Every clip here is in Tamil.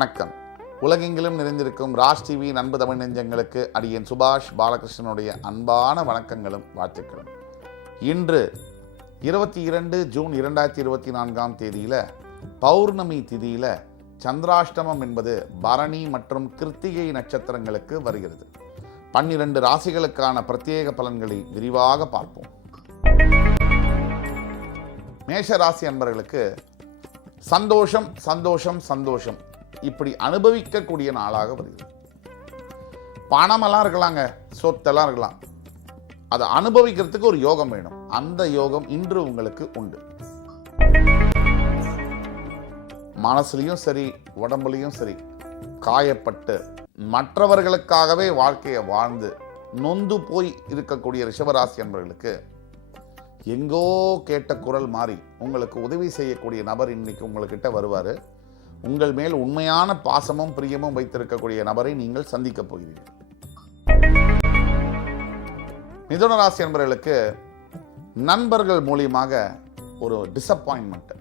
வணக்கம். உலகெங்கிலும் நிறைந்திருக்கும் ராஜ் டிவி அன்பு தமிழ் நெஞ்சங்களுக்கு அடியேன் சுபாஷ் பாலகிருஷ்ணனுடைய அன்பான வணக்கங்களும் வாழ்த்துக்களும். இன்று 22 ஜூன் 2024 பௌர்ணமி திதியில் சந்திராஷ்டமம் என்பது பரணி மற்றும் கிருத்திகை நட்சத்திரங்களுக்கு வருகிறது. 12 ராசிகளுக்கான பிரத்யேக பலன்களை விரிவாக பார்ப்போம். மேஷ ராசி அன்பர்களுக்கு சந்தோஷம் சந்தோஷம் சந்தோஷம் இப்படி அனுபவிக்கக்கூடிய நாளாக வருகிறது. பணமெல்லாம் இருக்கலாங்க, சொத்தெல்லாம் இருக்கலாம், அதை அனுபவிக்கிறதுக்கு ஒரு யோகம் வேணும். அந்த யோகம் இன்று உங்களுக்கு உண்டு. மனசுலையும் சரி உடம்புலையும் சரி காயப்பட்டு மற்றவர்களுக்காகவே வாழ்க்கையை வாழ்ந்து நொந்து போய் இருக்கக்கூடிய ரிஷபராசி என்பவர்களுக்கு எங்கோ கேட்ட குரல் மாறி உங்களுக்கு உதவி செய்யக்கூடிய நபர் இன்னைக்கு உங்கள்கிட்ட வருவார். உங்கள் மேல் உண்மையான பாசமும் பிரியமும் வைத்திருக்கக்கூடிய நபரை நீங்கள் சந்திக்க போகிறீர்கள். மிதுன ராசி என்பவர்களுக்கு நண்பர்கள் மூலியமாக ஒரு டிசப்பாயின்மெண்ட்.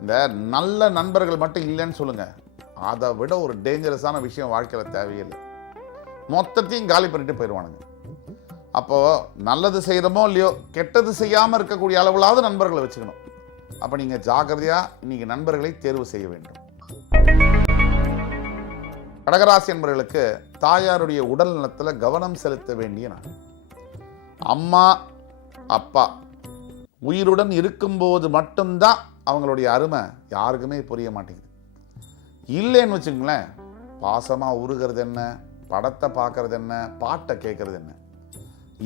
இந்த நல்ல நண்பர்கள் மட்டும் இல்லைன்னு சொல்லுங்க, அதை விட ஒரு டேஞ்சரஸான விஷயம் வாழ்க்கையில் தேவையில்லை. மொத்தத்தையும் காலி பண்ணிட்டு போயிடுவானுங்க. அப்போ நல்லது செய்யறமோ இல்லையோ, கெட்டது செய்யாமல் இருக்கக்கூடிய அளவுலாவது நண்பர்களை வச்சுக்கணும். அப்போ நீங்க ஜாக்கிரதையா இன்னைக்கு நண்பர்களை தேர்வு செய்ய வேண்டும். கடகராசி என்பவர்களுக்கு தாயாருடைய உடல் நலத்தில் கவனம் செலுத்த வேண்டிய நாள். அம்மா அப்பா உயிருடன் இருக்கும்போது மட்டும்தான் அவங்களுடைய அருமை யாருக்குமே புரிய மாட்டேங்குது. இல்லைன்னு வச்சுங்களேன், பாசமா உருகிறது என்ன, படத்தை பார்க்கறது என்ன, பாட்டை கேட்கறது என்ன.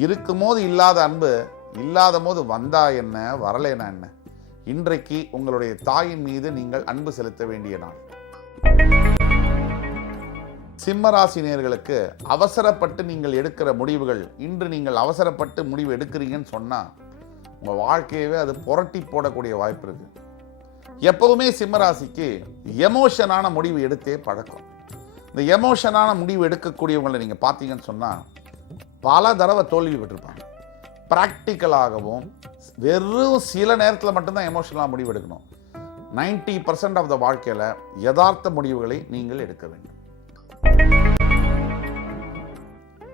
இருக்கும்போது இல்லாத அன்பு இல்லாத போது வந்தா என்ன, வரலைனா என்ன. இன்றைக்கு உங்களுடைய தாயின் மீது நீங்கள் அன்பு செலுத்த வேண்டிய நாள். சிம்மராசி நேயர்களுக்கு அவசரப்பட்டு நீங்கள் எடுக்கிற முடிவுகள், இன்று நீங்கள் அவசரப்பட்டு முடிவு எடுக்கிறீங்கன்னு சொன்னா உங்க வாழ்க்கையவே அது புரட்டி போடக்கூடிய வாய்ப்பு இருக்கு. எப்பவுமே சிம்மராசிக்கு எமோஷனான முடிவு எடுத்தே பழக்கம். இந்த எமோஷனான முடிவு எடுக்கக்கூடியவங்களை நீங்க பார்த்தீங்கன்னு சொன்னா பல தடவை தோல்வி பெற்றிருப்பாங்க. ப்ராக்டிக்கலாகவும் வெறும் சில நேரத்தில் மட்டும்தான் எமோஷனலாக முடிவு எடுக்கணும். 90% ஆஃப் த வாழ்க்கையில் யதார்த்த முடிவுகளை நீங்கள் எடுக்க வேண்டும்.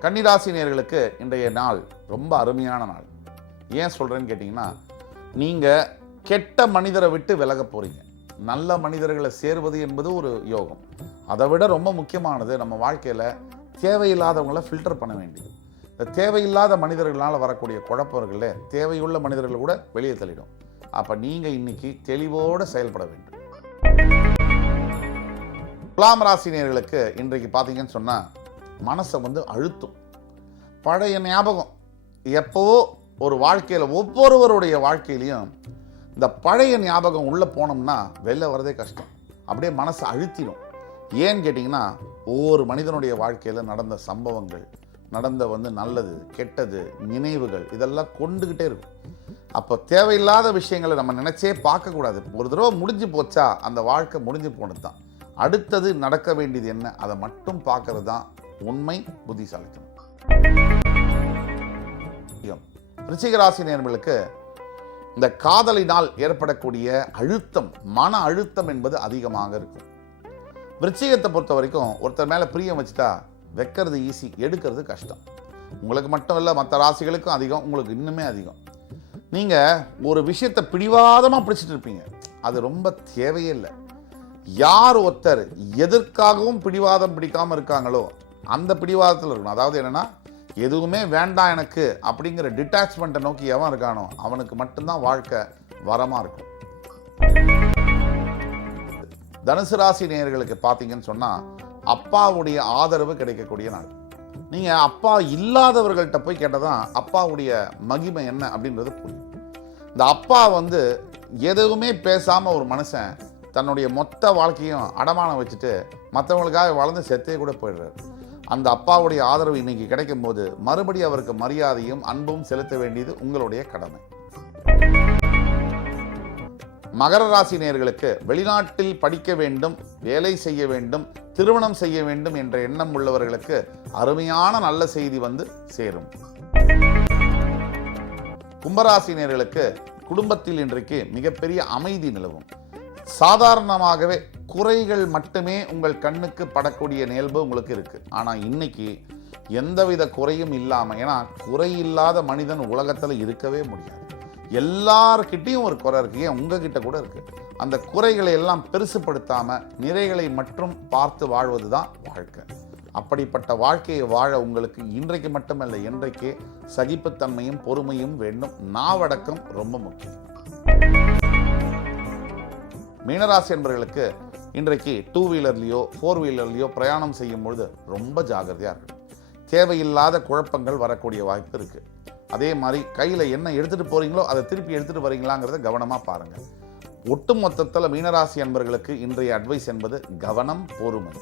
கன்னிராசி நேயர்களுக்கு இன்றைய நாள் ரொம்ப அருமையான நாள். ஏன் சொல்கிறேன்னு கேட்டிங்கன்னா, நீங்கள் கெட்ட மனிதரை விட்டு விலக போகிறீங்க. நல்ல மனிதர்களை சேர்வது என்பது ஒரு யோகம். அதை விட ரொம்ப முக்கியமானது, நம்ம வாழ்க்கையில் தேவையில்லாதவங்களை ஃபில்டர் பண்ண வேண்டியது. இந்த தேவையில்லாத மனிதர்களால் வரக்கூடிய குழப்பங்களே தேவையுள்ள மனிதர்கள் கூட வெளியே தள்ளிடும். அப்போ நீங்கள் இன்னைக்கு தெளிவோடு செயல்பட வேண்டும். துலாம் ராசி நேயர்களுக்கு இன்றைக்கு பார்த்தீங்கன்னு சொன்னால் மனசை அழுத்தும். பழைய ஞாபகம் எப்போவோ ஒரு வாழ்க்கையில் ஒவ்வொருவருடைய வாழ்க்கையிலையும் இந்த பழைய ஞாபகம் உள்ளே போனோம்னா வெளில வரதே கஷ்டம். அப்படியே மனசை அழுத்திடும். ஏன்னு கேட்டிங்கன்னா, ஒவ்வொரு மனிதனுடைய வாழ்க்கையில் நடந்த சம்பவங்கள், நடந்த நல்லது கெட்டது நினைவுகள் இதெல்லாம் கொண்டுகிட்டே இருக்கும். அப்போ தேவையில்லாத விஷயங்களை நம்ம நினைச்சே பார்க்கக்கூடாது. ஒரு தடவை முடிஞ்சு போச்சா அந்த வாழ்க்கை முடிஞ்சு போனது தான். அடுத்தது நடக்க வேண்டியது என்ன, அதை மட்டும் பார்க்கறது தான் உண்மை புத்திசாலித்தனம். விருச்சிக ராசி நேயர்களுக்கு இந்த காதலினால் ஏற்படக்கூடிய அழுத்தம், மன அழுத்தம் என்பது அதிகமாக இருக்கும். விருச்சிகத்தை பொறுத்த வரைக்கும் ஒருத்தர் மேலே பிரியம் வச்சுட்டா வைக்கிறது ஈஸி, எடுக்கிறது கஷ்டம். உங்களுக்கு மட்டும் இல்லை, மற்ற ராசிகளுக்கும் அதிகம், உங்களுக்கு இன்னுமே அதிகம். நீங்கள் ஒரு விஷயத்தை பிடிவாதமாக பிடிச்சிட்டு இருப்பீங்க, அது ரொம்ப தேவையே இல்லை. யார் ஒருத்தர் எதற்காகவும் பிடிவாதம் பிடிக்காமல் இருக்காங்களோ அந்த பிடிவாதத்தில் இருக்கணும். அதாவது என்னென்னா, எதுவுமே வேண்டாம் எனக்கு அப்படிங்கிற டிட்டாச்மெண்ட்டை நோக்கி எவன் இருக்கானோ அவனுக்கு மட்டும்தான் வாழ்க்கை வரமாக இருக்கும். தனுசு ராசி நேயர்களுக்கு பார்த்தீங்கன்னு சொன்னால் அப்பாவுடைய ஆதரவு கிடைக்கக்கூடிய நாள். நீங்கள் அப்பா இல்லாதவர்கள்ட்ட போய் கேட்டதான் அப்பாவுடைய மகிமை என்ன அப்படின்றது புரியும். இந்த அப்பா எதுவுமே பேசாமல் ஒரு மனுஷன் தன்னுடைய மொத்த வாழ்க்கையும் அடமானம் வச்சுட்டு மற்றவங்களுக்காக வளர்ந்து செத்தே கூட போயிடுறாரு. அந்த அப்பாவுடைய ஆதரவு இன்னைக்கு கிடைக்கும் போது மறுபடியும் அவருக்கு மரியாதையும் அன்பும் செலுத்த வேண்டியது உங்களுடைய கடமை. மகர ராசி நேயர்களுக்கு வெளிநாட்டில் படிக்க வேண்டும், வேலை செய்ய வேண்டும், திருமணம் செய்ய வேண்டும் என்ற எண்ணம் உள்ளவர்களுக்கு அருமையான நல்ல செய்தி சேரும். கும்பராசி நேயர்களுக்கு குடும்பத்தில் இன்றைக்கு மிகப்பெரிய அமைதி நிலவும். சாதாரணமாகவே குறைகள் மட்டுமே உங்கள் கண்ணுக்கு படக்கூடிய இயல்பு உங்களுக்கு இருக்கு. ஆனால் இன்னைக்கு எந்தவித குறையும் இல்லாமல், ஏன்னா குறை இல்லாத மனிதன் உலகத்தில் இருக்கவே முடியாது. எல்லார்கிட்டையும் ஒரு குறை இருக்கு, ஏன் உங்ககிட்ட கூட இருக்கு. அந்த குறைகளை எல்லாம் பெருசுப்படுத்தாம நிறைகளை மட்டும் பார்த்து வாழ்வது தான் வாழ்க்கை. அப்படிப்பட்ட வாழ்க்கையை வாழ உங்களுக்கு இன்றைக்கு மட்டுமல்ல, என்றைக்கே சகிப்புத்தன்மையும் பொறுமையும் வேண்டும். நாவடக்கம் ரொம்ப முக்கியம். மீனராசி என்பவர்களுக்கு இன்றைக்கு 2 வீலர்லையோ 4 வீலர்லையோ பிரயாணம் செய்யும் பொழுது ரொம்ப ஜாகிரதையாக இருக்கும். தேவையில்லாத குழப்பங்கள் வரக்கூடிய வாய்ப்பு இருக்கு. அதே மாதிரி கையில் என்ன எடுத்துட்டு போறீங்களோ அதை திருப்பி எடுத்துட்டு வரீங்களாங்கிறத கவனமாக பாருங்க. ஒட்டு மொத்தத்தில் மீனராசி அன்பர்களுக்கு இன்றைய அட்வைஸ் என்பது கவனம், பொறுமை.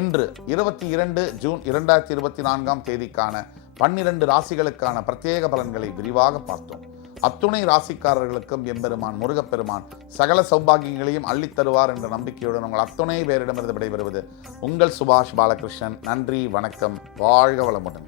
இன்று 22 ஜூன் 2024 தேதிக்கான 12 ராசிகளுக்கான பிரத்யேக பலன்களை விரிவாக பார்த்தோம். அத்துணை ராசிக்காரர்களுக்கும் எம்பெருமான் முருகப்பெருமான் சகல சௌபாகியங்களையும் அள்ளித்தருவார் என்ற நம்பிக்கையுடன் உங்கள் அத்துணை பேரிடமிருந்து விடைபெறுவது உங்கள் சுபாஷ் பாலகிருஷ்ணன். நன்றி, வணக்கம், வாழ்க வளமுடன்.